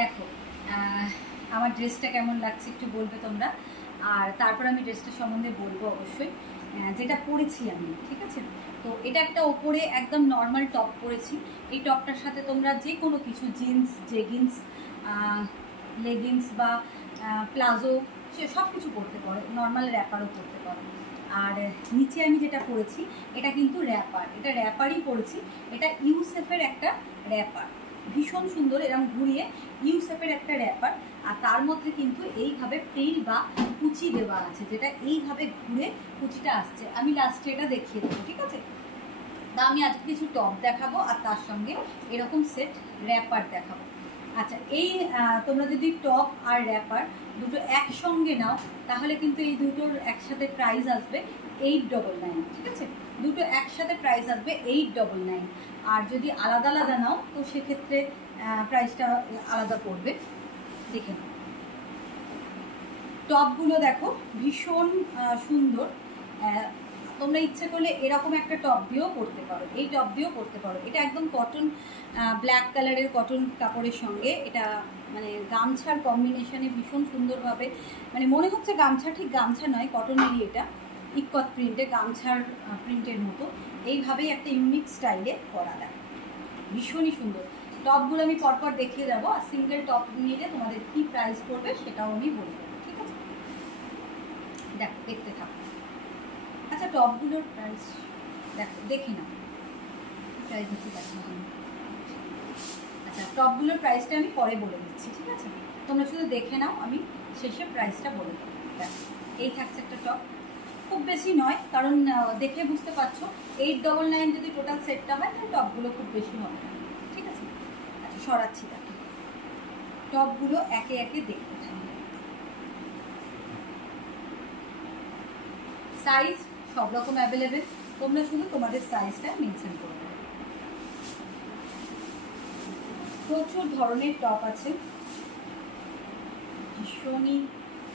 দেখো আমার ড্রেসটা কেমন লাগছে একটু বলবে তোমরা, আর তারপর আমি ড্রেসটা সম্বন্ধে বলবো অবশ্যই। যেটা পরেছি আমি, ঠিক আছে? তো এটা একটা ওপরে একদম নর্মাল টপ পরেছি। এই টপটার সাথে তোমরা যে কোনো কিছু জিন্স, জেগিন্স, লেগিংস বা প্লাজো সে সব কিছু পরতে পারো, নর্মাল র্যাপারও পরতে পারো। আর নিচে আমি যেটা পরেছি এটা কিন্তু র্যাপার, এটা র্যাপারই পরেছি। এটা ইউসেফের একটা র্যাপার, ভীষণ সুন্দর, এরকম ঘুরিয়ে ইউসেফের একটা র্যাপার। আর তার মধ্যে কিন্তু এইভাবে প্রিল বা কুচি দেওয়া আছে, যেটা এইভাবে ঘুরে কুচিটা আসছে। আমি লাস্টে এটা দেখিয়ে দেবো, ঠিক আছে? তা আমি আজকে কিছু টপ দেখাবো আর তার সঙ্গে এরকম সেট র্যাপার দেখাবো। আচ্ছা, এই তোমরা যদি টপ আর র্যাপার দুটো একসঙ্গে নাও তাহলে কিন্তু এই দুটোর একসাথে প্রাইস আসবে 899, ঠিক আছে? দুটো একসাথে প্রাইস আসবে 899। আর যদি আলাদা আলাদা নাও তো সেক্ষেত্রে প্রাইসটা আলাদা পড়বে। দেখে নাও টপগুলো, দেখো ভীষণ সুন্দর। তোমরা ইচ্ছে করলে এরকম একটা টপ দিয়েও পরতে পারো, এই টপ দিয়েও পরতে পারো। এটা একদম কটন, ব্ল্যাক কালারের কটন কাপড়ের সঙ্গে এটা মানে গামছার কম্বিনেশনে ভীষণ সুন্দরভাবে, মানে মনে হচ্ছে গামছা, ঠিক গামছা নয়, কটনেরই এটা, ইক্কত প্রিন্টে, গামছার প্রিন্টের মতো এইভাবেই একটা ইউনিক স্টাইলে করা যায়, ভীষণই সুন্দর। টপগুলো আমি পরপর দেখিয়ে যাবো, আর সিঙ্গেল টপ নিলে তোমাদের কি প্রাইস পড়বে সেটাও আমি বলবো, ঠিক আছে? দেখো, দেখতে থাকো। আচ্ছা, টপগুলোর প্রাইস দেখো, দেখি না প্রাইস দিচ্ছি, দেখো। আচ্ছা, টপগুলোর প্রাইসটা আমি পরে বলে দিচ্ছি, ঠিক আছে? তোমরা শুধু দেখে নাও, আমি শেষে প্রাইসটা বলে দেবো। দেখো, এই থাকছে একটা টপ, খুব বেশি নয়, কারণ দেখে বুঝতে পারছো 899 যদি টোটাল সেটটা হয় তাহলে টপগুলো খুব বেশি হবে না, ঠিক আছে? আচ্ছা, সরাচ্ছি, দেখো টপগুলো একে একে দেখতে থাকবে। সাইজ সব রকম অ্যাভেলেবেল, তোমরা শুধু তোমাদের সাইজটা মেনশন করবে। প্রচুর ধরনের টপ আছে, ভীষণই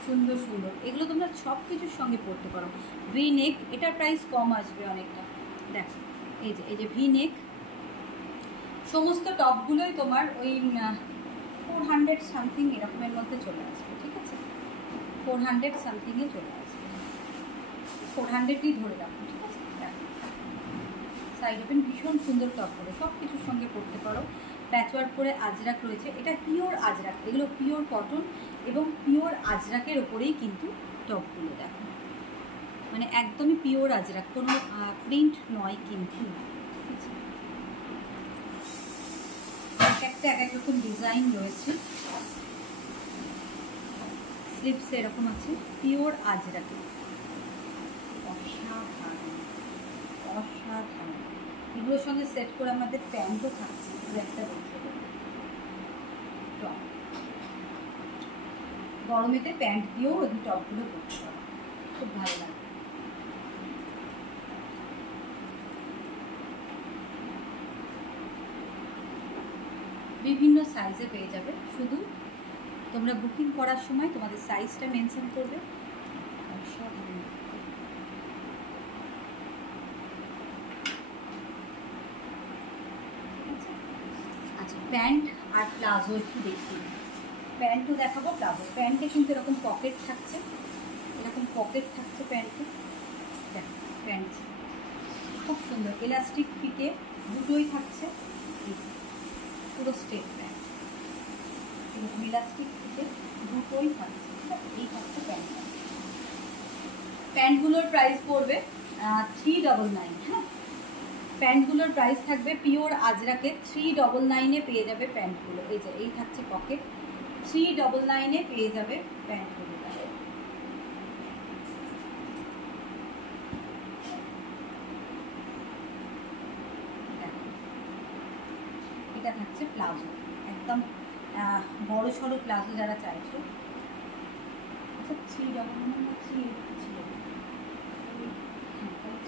সুন্দর সুন্দর, এগুলো তোমরা সব কিছুর সঙ্গে পরতে পারো। ভি নেক, এটার প্রাইস কম আসবে অনেকটা। দেখো, এই যে ভি নেক, সমস্ত টপগুলোই তোমার ওই 400 সামথিং এরকমের মধ্যে চলে আসবে, ঠিক আছে? 400 সামথিংয়ে চলে আসবে, 400ই ধরে রাখো, ঠিক আছে? সাইড ওপেন, ভীষণ সুন্দর টপ করে সব কিছুর সঙ্গে পরতে পারো। প্যাচওয়ার্ক করে আজরাক রয়েছে, এটা পিওর আজরাক, এগুলো পিওর কটন এবং পিওর আজরাকের ওপরেই কিন্তু টপগুলো, দেখো মানে একদমই পিওর আজরাক, কোনো প্রিন্ট নয় কিন্তু। একটা এক এক রকম ডিজাইন রয়েছে, স্লিপসে এরকম আছে, পিওর আজরাকে, অসাধারণ অসাধারণ। এগুলোর সঙ্গে সেট করে আমাদের প্যান্টও থাকছে, একটা দেখে টপ, গরমেতে প্যান্ট দিয়েও এই টপগুলো পরতে পারো, খুব ভালো লাগে। বিভিন্ন সাইজে পেয়ে যাবে, শুধু তোমরা বুকিং করার সময় তোমাদের সাইজটা মেনশন করবে। আচ্ছা, প্যান্ট আর প্লাজো একটু দেখি, প্যান্টও দেখাবো, প্লাজো। প্যান্টে কিন্তু এরকম পকেট থাকছে, এরকম পকেট থাকছে প্যান্টে, দেখো প্যান্ট খুব সুন্দর, এলাস্টিক ফিটে দুটোই থাকছে, পুরো স্ট্রেট প্যান্ট, এরকম ইলাস্টিক ফিটে দুটোই থাকছে, ঠিক আছে? এই থাকছে প্যান্ট। প্যান্টগুলোর প্রাইস পড়বে 399, হ্যাঁ? প্যান্টগুলোর প্রাইস থাকবে পিওর আজরাকে 399-এ পেয়ে যাবে প্যান্টগুলো। এই যে এই থাকছে পকেট, 399-এ পেয়ে যাবে প্যান্টগুলো। এটা থাকছে প্লাজো, একদম বড় সড়ো প্লাজো যারা চাইছো। আচ্ছা, 399 ছিল,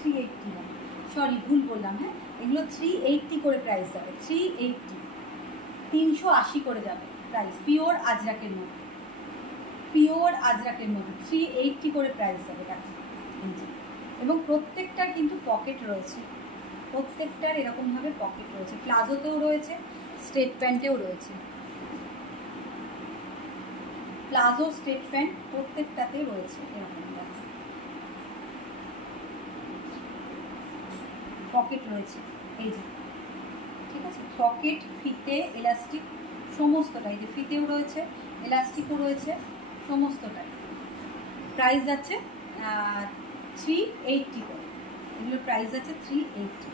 380, সরি ভুল বললাম, হ্যাঁ এগুলো 380 করে প্রাইস যাবে, 380, 380 করে যাবে প্রাইস, পিওর আজরাকের মধ্যে, পিওর আজরাকের মধ্যে 380 করে প্রাইস যাবে, দেখো। এবং প্রত্যেকটার কিন্তু পকেট রয়েছে, প্রত্যেকটার এরকমভাবে পকেট রয়েছে, প্লাজোতেও রয়েছে, স্ট্রেট প্যান্টেও রয়েছে। প্লাজো স্ট্রেট প্যান্ট প্রত্যেকটাতে রয়েছে এরকম। পকেট রয়েছে এই যে, ঠিক আছে, পকেট, ফিতে, এলাস্টিক সমস্তটাই, যে ফিতেও রয়েছে, এলাস্টিকও রয়েছে, সমস্তটাই। প্রাইস যাচ্ছে 380 করে, এগুলোর প্রাইস আছে 380।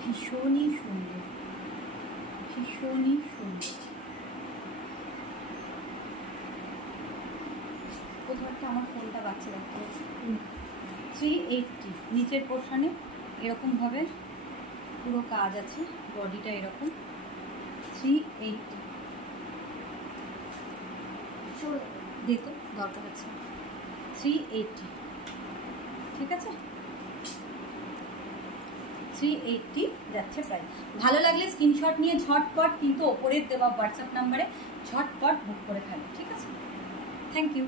ভীষণই সুন্দর, ভীষণই সুন্দর। কোথাও একটা আমার ফোনটা বাচ্চা রাখতে, 380। নিচের পোর্শনে এরকমভাবে পুরো কাজ আছে, বডিটা এরকম, 380। দেখো দরকার আছে, 380, ঠিক আছে, 380 যাচ্ছে প্রাইস। ভালো লাগলে স্ক্রিনশট নিয়ে ঝটপট কিন্তু ওপরের দেওয়া হোয়াটসঅ্যাপ নাম্বারে ঝটপট বুক করে ফেলো, ঠিক আছে। Thank you.